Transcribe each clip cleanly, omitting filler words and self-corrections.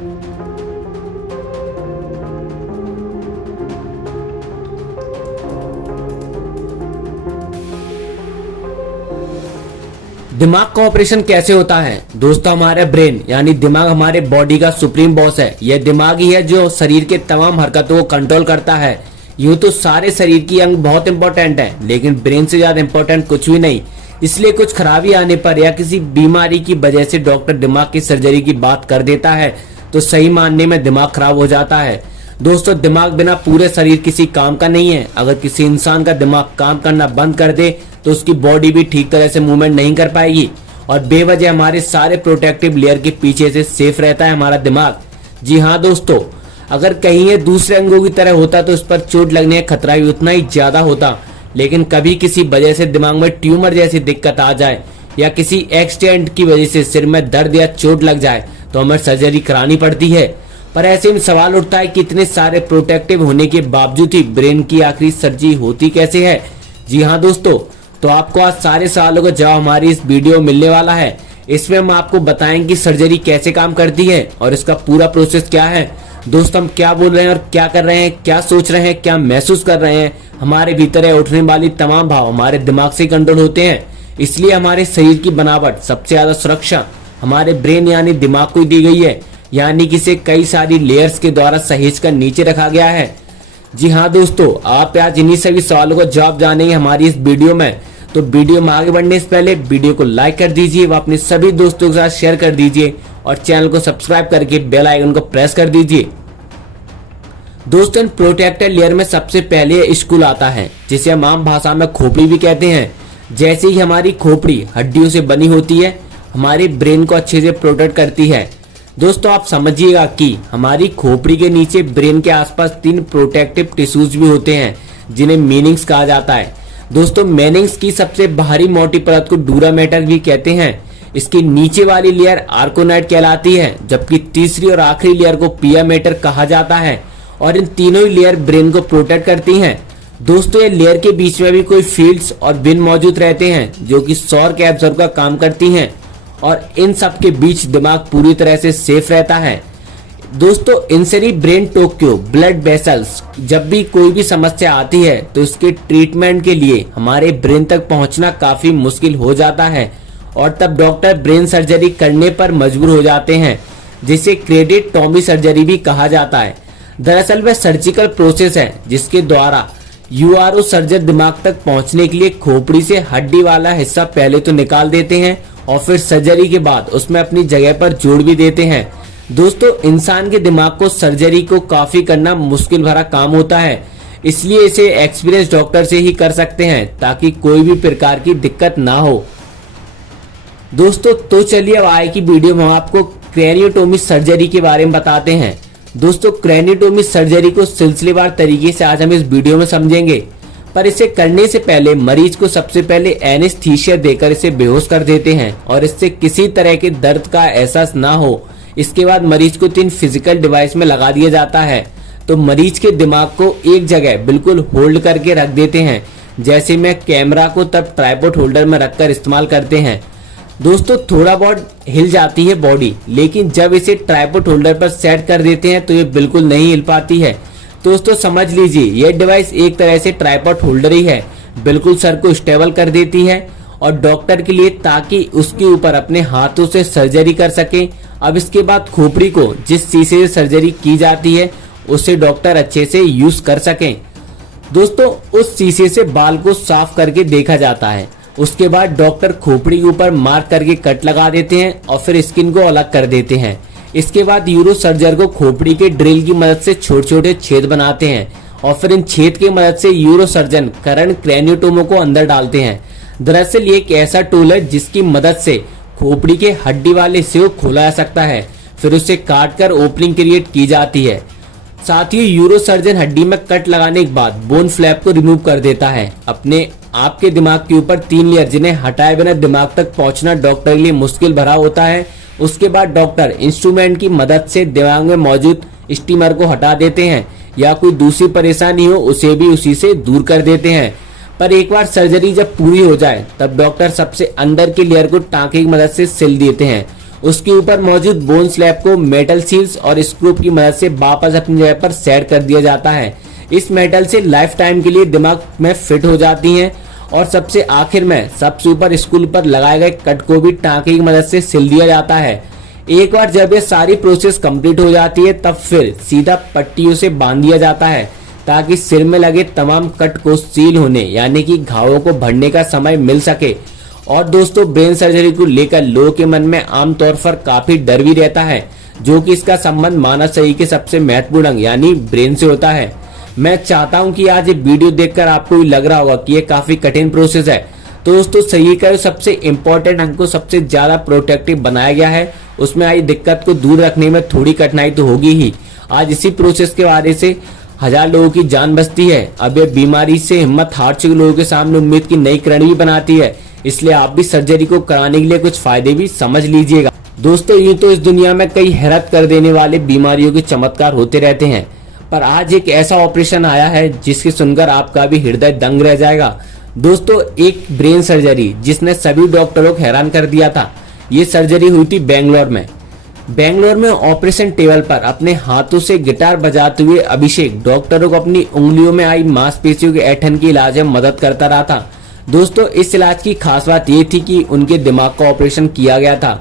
दिमाग का ऑपरेशन कैसे होता है दोस्तों? हमारे ब्रेन यानी दिमाग हमारे बॉडी का सुप्रीम बॉस है। यह दिमाग ही है जो शरीर के तमाम हरकतों को कंट्रोल करता है। यूं तो सारे शरीर की अंग बहुत इंपॉर्टेंट है, लेकिन ब्रेन से ज्यादा इंपॉर्टेंट कुछ भी नहीं। इसलिए कुछ खराबी आने पर या किसी बीमारी की वजह से डॉक्टर दिमाग की सर्जरी की बात कर देता है तो सही मानने में दिमाग खराब हो जाता है। दोस्तों, दिमाग बिना पूरे शरीर किसी काम का नहीं है। अगर किसी इंसान का दिमाग काम करना बंद कर दे तो उसकी बॉडी भी ठीक तरह से मूवमेंट नहीं कर पाएगी और बेवजह हमारे सारे प्रोटेक्टिव लेयर के पीछे से सेफ रहता है हमारा दिमाग। जी हाँ दोस्तों, अगर कहीं ये दूसरे अंगों की तरह होता तो उस पर चोट लगने का खतरा भी उतना ही ज्यादा होता। लेकिन कभी किसी वजह से दिमाग में ट्यूमर जैसी दिक्कत आ जाए या किसी एक्सीडेंट की वजह से सिर में दर्द या चोट लग जाए तो हमें सर्जरी करानी पड़ती है। पर ऐसे में सवाल उठता है कि इतने सारे प्रोटेक्टिव होने के बावजूद ही ब्रेन की आखिरी सर्जरी होती कैसे है। जी हाँ दोस्तों, तो आपको आज सारे सवालों का जवाब हमारी इस वीडियो में मिलने वाला है। इसमें हम आपको बताएंगे कि सर्जरी कैसे काम करती है और इसका पूरा प्रोसेस क्या है। दोस्तों, हम क्या बोल रहे हैं और क्या कर रहे हैं, क्या सोच रहे हैं, क्या महसूस कर रहे हैं, हमारे भीतर है उठने वाली तमाम भाव हमारे दिमाग से कंट्रोल होते हैं। इसलिए हमारे शरीर की बनावट सबसे ज्यादा सुरक्षा हमारे ब्रेन यानी दिमाग को ही दी गई है, यानी कि इसे कई सारी लेयर्स के द्वारा सहेज कर नीचे रखा गया है। जी हाँ दोस्तों, आप आज इन्हीं सभी सवालों का जवाब जानेंगे हमारी इस वीडियो में। तो वीडियो में आगे बढ़ने से पहले वीडियो को लाइक कर दीजिए व अपने सभी दोस्तों के साथ शेयर कर दीजिए और चैनल को सब्सक्राइब करके बेल आइकन को प्रेस कर दीजिए। दोस्तों, प्रोटेक्टर लेयर में सबसे पहले स्कूल आता है, जिसे हम आम भाषा में खोपड़ी भी कहते हैं। जैसे ही हमारी खोपड़ी हड्डियों से बनी होती है, हमारे ब्रेन को अच्छे से प्रोटेक्ट करती है। दोस्तों, आप समझिएगा कि हमारी खोपड़ी के नीचे ब्रेन के आसपास 3 प्रोटेक्टिव टिश्यूज भी होते हैं, जिन्हें मेनिंग्स कहा जाता है। दोस्तों, मेनिंग्स की सबसे बाहरी मोटी परत को डूरा मैटर भी कहते हैं। इसकी नीचे वाली लेयर आर्कोनाइट कहलाती है, जबकि तीसरी और आखिरी लेयर को पिया मैटर कहा जाता है। और इन तीनों ही लेयर ब्रेन को प्रोटेक्ट करती हैं। दोस्तों, ये लेयर के बीच में भी कोई फील्ड्स और विंड मौजूद रहते हैं, जो कि सौर के एब्जॉर्ब का काम करती हैं और इन सब के बीच दिमाग पूरी तरह से सेफ रहता है। दोस्तों, इंसरी ब्रेन टोक्यो ब्लड वेसल्स, जब भी कोई भी समस्या आती है तो इसके ट्रीटमेंट के लिए हमारे ब्रेन तक पहुंचना काफी मुश्किल हो जाता है और तब डॉक्टर ब्रेन सर्जरी करने पर मजबूर हो जाते हैं, जिसे क्रेडिटोमी सर्जरी भी कहा जाता है। दरअसल वह सर्जिकल प्रोसेस है जिसके द्वारा यूआरओ सर्जन दिमाग तक पहुंचने के लिए खोपड़ी से हड्डी वाला हिस्सा पहले तो निकाल देते हैं और फिर सर्जरी के बाद उसमें अपनी जगह पर जोड़ भी देते हैं। दोस्तों, इंसान के दिमाग को सर्जरी को काफी करना मुश्किल भरा काम होता है, इसलिए इसे एक्सपीरियंस डॉक्टर से ही कर सकते हैं ताकि कोई भी प्रकार की दिक्कत ना हो। दोस्तों, तो चलिए अब आए की वीडियो में हम आपको क्रेनियोटोमी सर्जरी के बारे में बताते हैं। दोस्तों, क्रेनियोटोमी सर्जरी को सिलसिलेवार तरीके से आज हम इस वीडियो में समझेंगे, पर इसे करने से पहले मरीज को सबसे पहले एनेस्थीसिया देकर इसे बेहोश कर देते हैं और इससे किसी तरह के दर्द का एहसास ना हो। इसके बाद मरीज को 3 फिजिकल डिवाइस में लगा दिया जाता है। तो मरीज के दिमाग को एक जगह बिल्कुल होल्ड करके रख देते हैं, जैसे मैं कैमरा को तब ट्राइपॉड होल्डर में रखकर इस्तेमाल करते हैं। दोस्तों, थोड़ा बहुत हिल जाती है बॉडी, लेकिन जब इसे ट्राइपॉड होल्डर पर सेट कर देते हैं तो ये बिल्कुल नहीं हिल पाती है। दोस्तों, समझ लीजिए यह डिवाइस एक तरह से ट्राइपॉड होल्डर ही है, बिल्कुल सर को स्टेबल कर देती है और डॉक्टर के लिए, ताकि उसके ऊपर अपने हाथों से सर्जरी कर सके। अब इसके बाद खोपड़ी को जिस शीशे से सर्जरी की जाती है उसे डॉक्टर अच्छे से यूज कर सकें। दोस्तों, उस शीशे से बाल को साफ करके देखा जाता है। उसके बाद डॉक्टर खोपड़ी के ऊपर मार्क करके कट लगा देते हैं और फिर स्किन को अलग कर देते हैं। इसके बाद यूरो सर्जर को खोपड़ी के ड्रिल की मदद से छोटे छोटे छेद बनाते हैं और फिर इन छेद की मदद से यूरो सर्जन करंट क्रेनियोटोमो को अंदर डालते हैं। दरअसल ये एक ऐसा टूल है जिसकी मदद से खोपड़ी के हड्डी वाले हिस्से को खोला जा सकता है, फिर उसे काट कर ओपनिंग क्रिएट की जाती है। साथ ही यूरो सर्जन हड्डी में कट लगाने के बाद बोन फ्लैप को रिमूव कर देता है। अपने आपके दिमाग के ऊपर 3 लेयर, जिन्हें हटाए बिना दिमाग तक पहुंचना डॉक्टर के लिए मुश्किल भरा होता है। उसके बाद डॉक्टर इंस्ट्रूमेंट की मदद से दिमाग में मौजूद स्टीमर को हटा देते हैं या कोई दूसरी परेशानी हो उसे भी उसी से दूर कर देते हैं। पर एक बार सर्जरी जब पूरी हो जाए तब डॉक्टर सबसे अंदर की लेयर को टांके की मदद से सिल देते हैं उसके ऊपर मौजूद बोन स्लैब को मेटल सील्स और स्क्रू की मदद से वापस अपनी जगह पर सेट कर दिया जाता है। इस मेटल से लाइफ टाइम के लिए दिमाग में फिट हो जाती हैं और सबसे आखिर में सबसे ऊपर स्क्रू पर लगाए गए कट को भी टांके की मदद से सिल दिया जाता है। एक बार जब ये सारी प्रोसेस कंप्लीट हो जाती है तब फिर सीधा पट्टियों से बांध दिया जाता है ताकि सिर में लगे तमाम कट को सील होने यानी कि घावों को भरने का समय मिल सके। और दोस्तों, ब्रेन सर्जरी को लेकर लोगों के मन में आमतौर पर काफी डर भी रहता है, जो कि इसका संबंध मानव शरीर के सबसे महत्वपूर्ण अंग यानी ब्रेन से होता है। मैं चाहता हूं कि आज ये वीडियो देखकर आपको भी लग रहा होगा कि ये काफी कठिन प्रोसेस है। तो दोस्तों, शरीर का जो सबसे इम्पोर्टेंट अंग को सबसे ज्यादा प्रोटेक्टिव बनाया गया है, उसमें आई दिक्कत को दूर रखने में थोड़ी कठिनाई तो होगी ही। आज इसी प्रोसेस के बारे से 1000 लोगों की जान बचती है। अब ये बीमारी से हिम्मत हार चुके लोगों के सामने उम्मीद की नई किरण भी बनाती है। इसलिए आप भी सर्जरी को कराने के लिए कुछ फायदे भी समझ लीजिएगा। दोस्तों, यूं तो इस दुनिया में कई हैरत कर देने वाले बीमारियों के चमत्कार होते रहते हैं, पर आज एक ऐसा ऑपरेशन आया है जिसकी सुनकर आपका भी हृदय दंग रह जाएगा। दोस्तों, एक ब्रेन सर्जरी जिसने सभी डॉक्टरों को हैरान कर दिया था। ये सर्जरी हुई थी बेंगलोर में ऑपरेशन टेबल पर अपने हाथों से गिटार बजाते हुए अभिषेक डॉक्टरों को अपनी उंगलियों में आई मांसपेशियों के ऐंठन के इलाज में मदद करता रहा था। दोस्तों, इस इलाज की खास बात ये थी कि उनके दिमाग का ऑपरेशन किया गया था।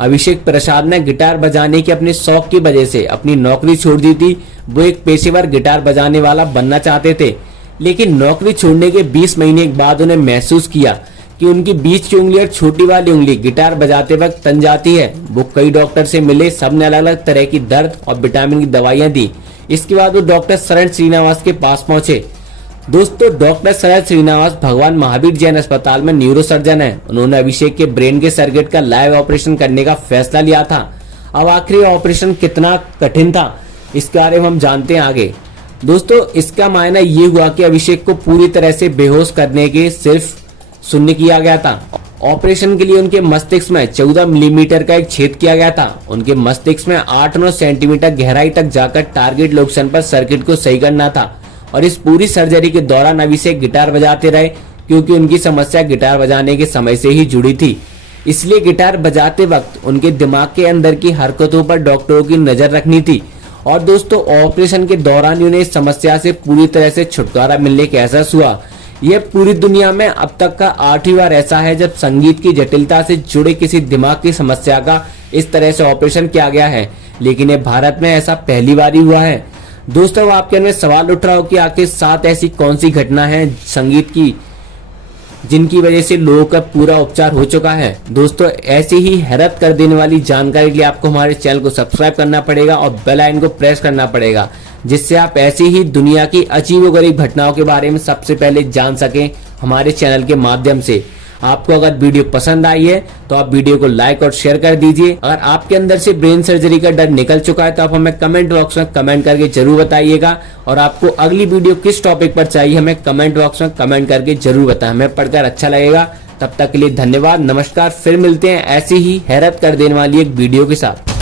अभिषेक प्रसाद ने गिटार बजाने के अपने शौक की वजह से अपनी नौकरी छोड़ दी थी। वो एक पेशेवर गिटार बजाने वाला बनना चाहते थे, लेकिन नौकरी छोड़ने के 20 महीने के बाद उन्हें महसूस किया कि उनकी बीच की उंगली और छोटी वाली उंगली गिटार बजाते वक्त तन जाती है। वो कई डॉक्टर से मिले, सबने अलग अलग तरह की दर्द और विटामिन की दवाइयां दी। इसके बाद वो डॉक्टर शरण श्रीनिवास के पास पहुंचे। दोस्तों, डॉक्टर शरण श्रीनिवास भगवान महावीर जैन अस्पताल में न्यूरोसर्जन है। उन्होंने अभिषेक के ब्रेन के सर्किट का लाइव ऑपरेशन करने का फैसला लिया था। अब आखिर ऑपरेशन कितना कठिन था इसके बारे में हम जानते हैं आगे। दोस्तों, इसका मायना ये हुआ कि अभिषेक को पूरी तरह से बेहोश करने के सिर्फ शून्य किया गया था। ऑपरेशन के लिए उनके मस्तिष्क में 14 मिलीमीटर का एक छेद किया गया था। उनके मस्तिष्क में 8-9 सेंटीमीटर गहराई तक जाकर टारगेट लोकेशन पर सर्किट को सही करना था। और इस पूरी सर्जरी के दौरान अभिषेक गिटार बजाते रहे, क्योंकि उनकी समस्या गिटार बजाने के समय से ही जुड़ी थी। इसलिए गिटार बजाते वक्त उनके दिमाग के अंदर की हरकतों पर डॉक्टरों की नजर रखनी थी। और दोस्तों, ऑपरेशन के दौरान उन्हें इस समस्या से पूरी तरह से छुटकारा मिलने का एहसास हुआ। यह पूरी दुनिया में अब तक का 8वीं बार ऐसा है जब संगीत की जटिलता से जुड़े किसी दिमाग की समस्या का इस तरह से ऑपरेशन किया गया है, लेकिन ये भारत में ऐसा पहली बार ही हुआ है। दोस्तों, आपके मन में सवाल उठ रहा हो कि आखिर साथ ऐसी कौन सी घटना है संगीत की जिनकी वजह से लोगों का पूरा उपचार हो चुका है। दोस्तों, ऐसी ही हैरत कर देने वाली जानकारी के लिए आपको हमारे चैनल को सब्सक्राइब करना पड़ेगा और बेल आइकन को प्रेस करना पड़ेगा, जिससे आप ऐसी ही दुनिया की अजीबोगरीब घटनाओं के बारे में सबसे पहले जान सकें हमारे चैनल के माध्यम से। आपको अगर वीडियो पसंद आई है तो आप वीडियो को लाइक और शेयर कर दीजिए। अगर आपके अंदर से ब्रेन सर्जरी का डर निकल चुका है तो आप हमें कमेंट बॉक्स में कमेंट करके जरूर बताइएगा। और आपको अगली वीडियो किस टॉपिक पर चाहिए हमें कमेंट बॉक्स में कमेंट करके जरूर बताएं, हमें पढ़कर अच्छा लगेगा। तब तक के लिए धन्यवाद, नमस्कार। फिर मिलते हैं ऐसी ही हैरत कर देने वाली एक वीडियो के साथ।